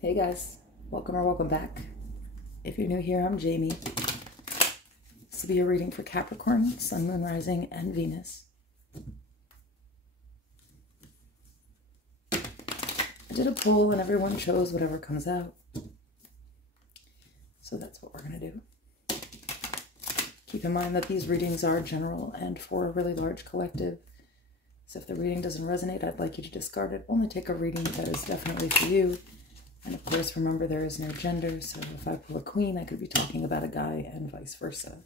Hey guys, welcome or welcome back. If you're new here, I'm Jamie. This will be a reading for Capricorn, Sun, Moon, Rising, and Venus. I did a poll and everyone chose whatever comes out. So that's what we're going to do. Keep in mind that these readings are general and for a really large collective. So if the reading doesn't resonate, I'd like you to discard it. Only take a reading that is definitely for you. And of course, remember there is no gender, so if I pull a queen, I could be talking about a guy and vice versa.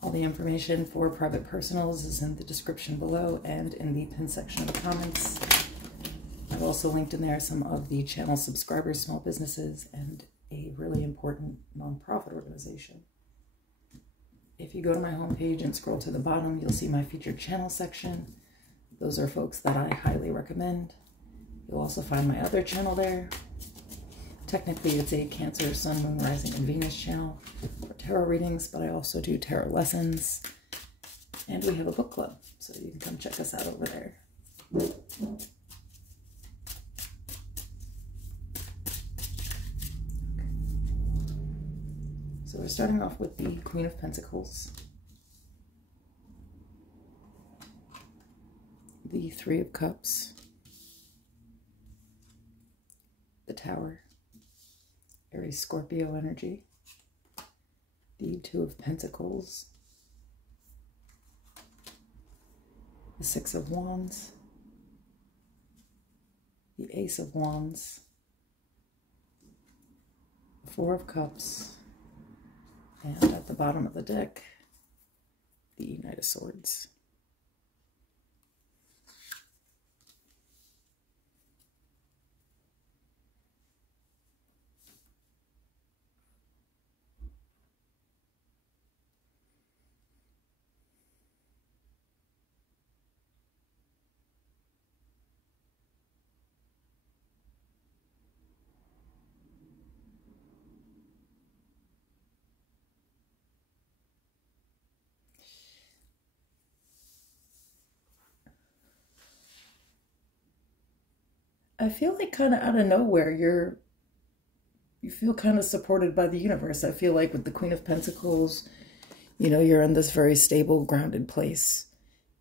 All the information for private personals is in the description below and in the pin section of the comments. I've also linked in there some of the channel subscribers, small businesses, and a really important nonprofit organization. If you go to my homepage and scroll to the bottom, you'll see my featured channel section. Those are folks that I highly recommend. You'll also find my other channel there. Technically, it's a Cancer, Sun, Moon, Rising, and Venus channel for tarot readings, but I also do tarot lessons. And we have a book club, so you can come check us out over there. Okay. So we're starting off with the Queen of Pentacles, the Three of Cups, the Tower, Aries Scorpio energy, the Two of Pentacles, the Six of Wands, the Ace of Wands, the Four of Cups, and at the bottom of the deck, the Knight of Swords. I feel like kind of out of nowhere, you feel kind of supported by the universe. I feel like with the Queen of Pentacles, you know, you're in this very stable, grounded place.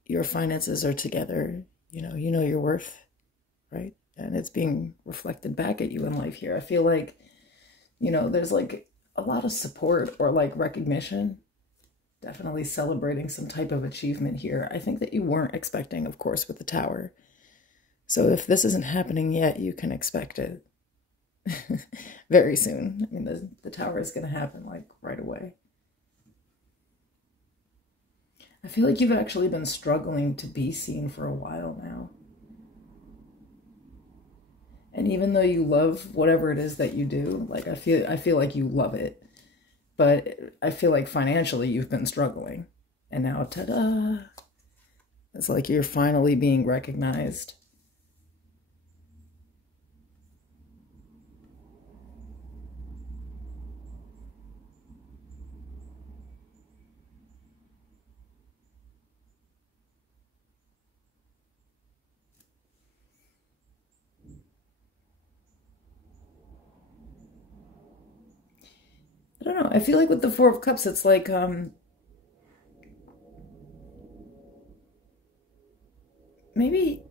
Your finances are together. You know your worth, right? And it's being reflected back at you in life here. I feel like, you know, there's like a lot of support or like recognition. Definitely celebrating some type of achievement here. I think that you weren't expecting, of course, with the Tower. So if this isn't happening yet, you can expect it very soon. I mean, the Tower is going to happen like right away. I feel like you've actually been struggling to be seen for a while now. And even though you love whatever it is that you do, like I feel like you love it, but I feel like financially you've been struggling. And now, ta-da! It's like you're finally being recognized. I don't know. I feel like with the Four of Cups, it's like, maybe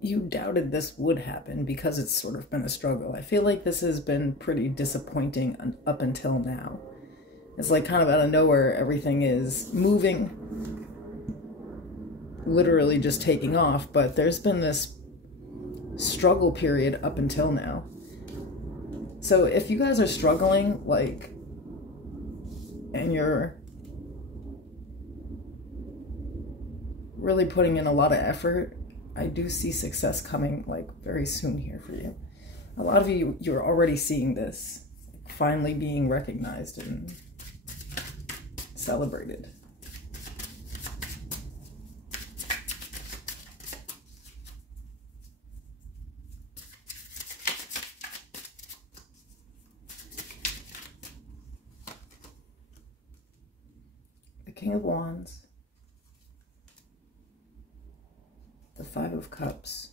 you doubted this would happen because it's sort of been a struggle. I feel like this has been pretty disappointing up until now. It's like kind of out of nowhere, everything is moving, literally just taking off, but there's been this struggle period up until now. So if you guys are struggling, like, and you're really putting in a lot of effort, I do see success coming like very soon here for you. A lot of you, you're already seeing this, finally being recognized and celebrated. The King of Wands, the Five of Cups,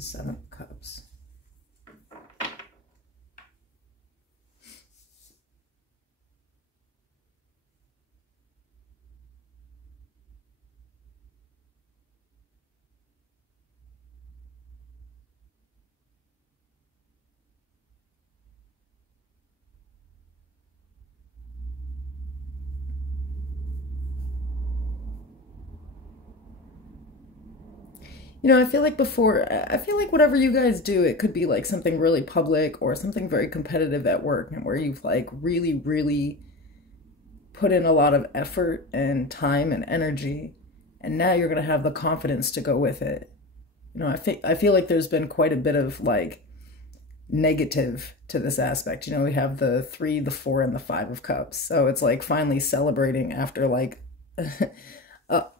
The Seven of Cups. You know, I feel like whatever you guys do, it could be like something really public or something very competitive at work, and where you've like really, really put in a lot of effort and time and energy, and now you're going to have the confidence to go with it. You know, I feel like there's been quite a bit of like negative to this aspect. You know, we have the 3, the 4, and the 5 of Cups. So it's like finally celebrating after like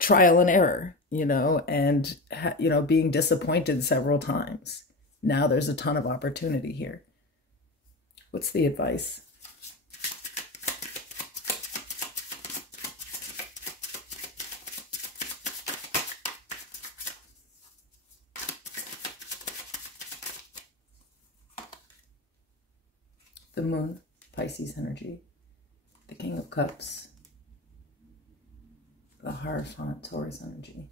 trial and error, you know, and, you know, being disappointed several times. Now there's a ton of opportunity here. What's the advice? The Moon, Pisces energy. The King of Cups. The Hierophant, Taurus energy.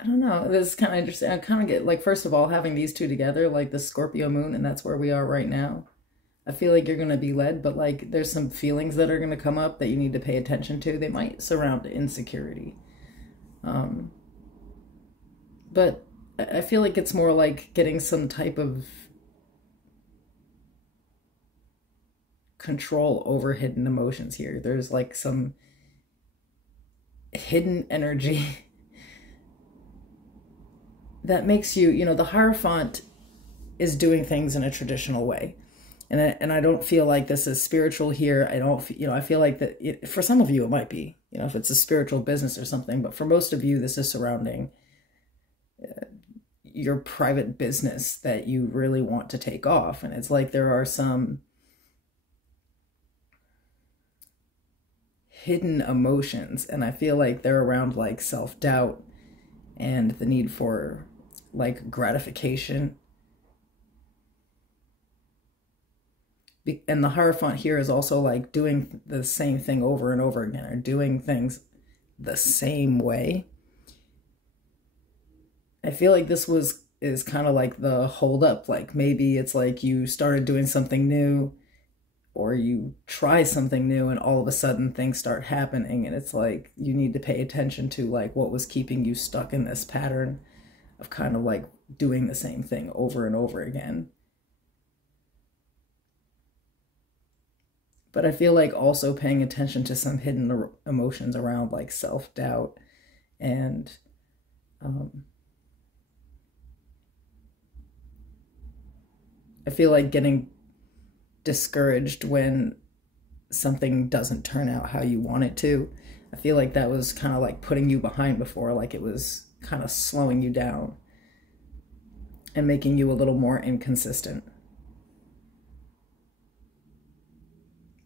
I don't know. This is kind of interesting. I kind of get like, first of all, having these two together, like the Scorpio moon, and that's where we are right now. I feel like you're going to be led, but like there's some feelings that are going to come up that you need to pay attention to. They might surround insecurity. But I feel like it's more like getting some type of control over hidden emotions here. There's like some hidden energy that makes you, you know, the Hierophant is doing things in a traditional way. And I don't feel like this is spiritual here. I don't, you know, I feel like that for some of you, it might be, you know, if it's a spiritual business or something, but for most of you, this is surrounding your private business that you really want to take off. And it's like there are some hidden emotions, and I feel like they're around like self-doubt and the need for like gratification. And the Hierophant here is also like doing the same thing over and over again, or doing things the same way. I feel like this is kind of like the hold up. Like maybe it's like you started doing something new, or you try something new, and all of a sudden things start happening, and it's like you need to pay attention to like what was keeping you stuck in this pattern of kind of like doing the same thing over and over again. But I feel like also paying attention to some hidden emotions around like self-doubt and I feel like getting discouraged when something doesn't turn out how you want it to. I feel like that was kind of like putting you behind before, like it was kind of slowing you down and making you a little more inconsistent.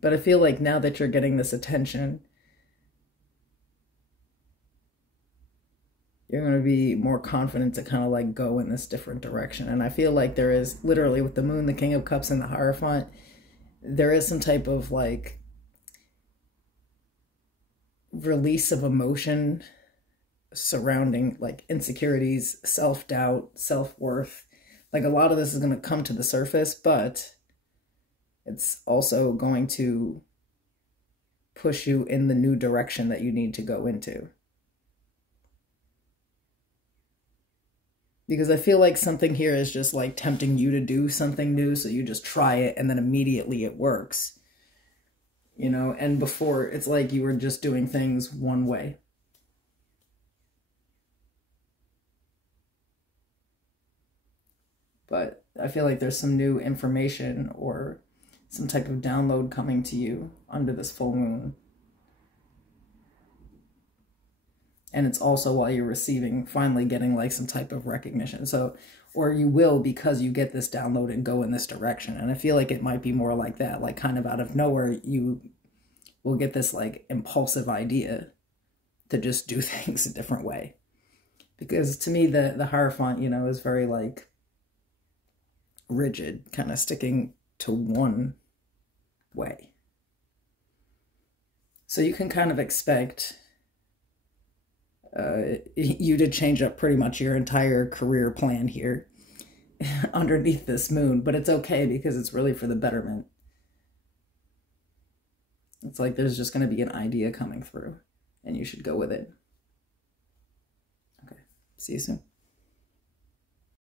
But I feel like now that you're getting this attention, you're going to be more confident to kind of like go in this different direction. And I feel like there is literally with the Moon, the King of Cups, and the Hierophant, there is some type of like release of emotion surrounding like insecurities, self-doubt, self-worth. Like a lot of this is going to come to the surface, but it's also going to push you in the new direction that you need to go into. Because I feel like something here is just like tempting you to do something new, so you just try it and then immediately it works. You know, and before it's like you were just doing things one way. But I feel like there's some new information or some type of download coming to you under this full moon. And it's also while you're receiving, finally getting like some type of recognition. So, or you will, because you get this download and go in this direction. And I feel like it might be more like that, like kind of out of nowhere, you will get this like impulsive idea to just do things a different way. Because to me, the Hierophant, you know, is very like rigid, kind of sticking to one way. So you can kind of expect you to change up pretty much your entire career plan here underneath this moon, but it's okay because it's really for the betterment. It's like there's just going to be an idea coming through and you should go with it. Okay, see you soon.